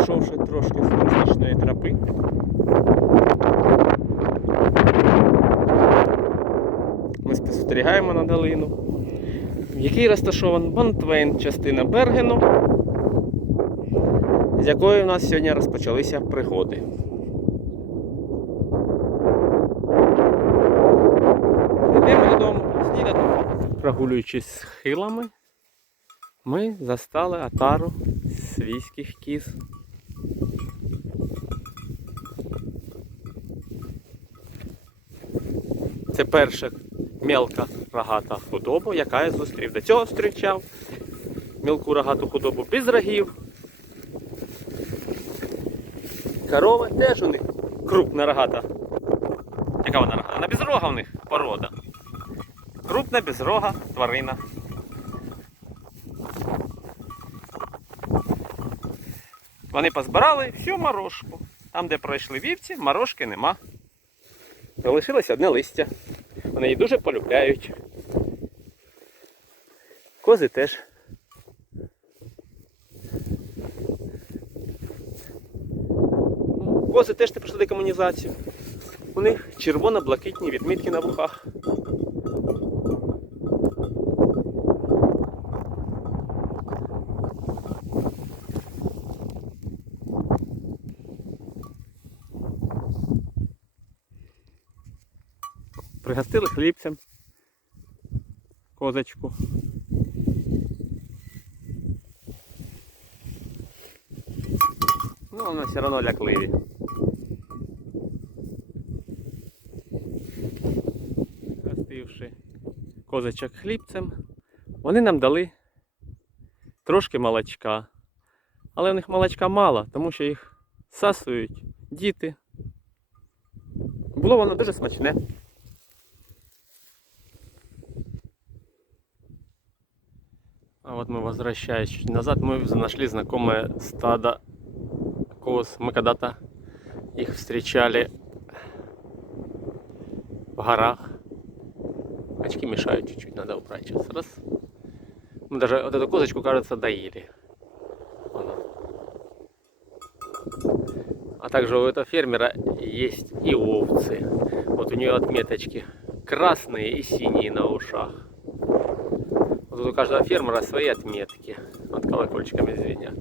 Зійшовши трошки з логістичної тропи. Ми спостерігаємо на долину, в якій розташований Бонтвейн, частина Бергену, з якої в нас сьогодні розпочалися пригоди. Йдемо додому, снідати. Прогулюючись схилами, ми застали атару свійських кіз. Це перша мелка рогата худоба, яка я зустрів. До цього зустрічав мілку рогату худобу без рогів. Корова теж у них крупна рогата. Яка вона рогата? Вона безрога в них порода. Крупна безрога тварина. Вони позбирали всю морожку. Там, де пройшли вівці, морожки нема. Залишилось одне листя. Вони її дуже полюбляють. Кози теж. Кози теж не пройшли декомунізацію. У них червоно-блакитні відмітки на вухах. Пригостили хлібцем. Козочку. Ну, вони все одно лякливі. Гостивши козочок хлібцем, вони нам дали трошки молочка. Але в них молочка мало, тому що їх сасують діти. Було воно дуже смачне. А вот мы, возвращаясь чуть назад, мы нашли знакомое стадо коз. Мы когда-то их встречали в горах. Очки мешают чуть-чуть, надо убрать сейчас. Раз. Мы даже вот эту козочку, кажется, доили. А также у этого фермера есть и овцы. Вот у нее отметочки красные и синие на ушах. Тут у каждого фермера свои отметки. Вот колокольчиками звенят.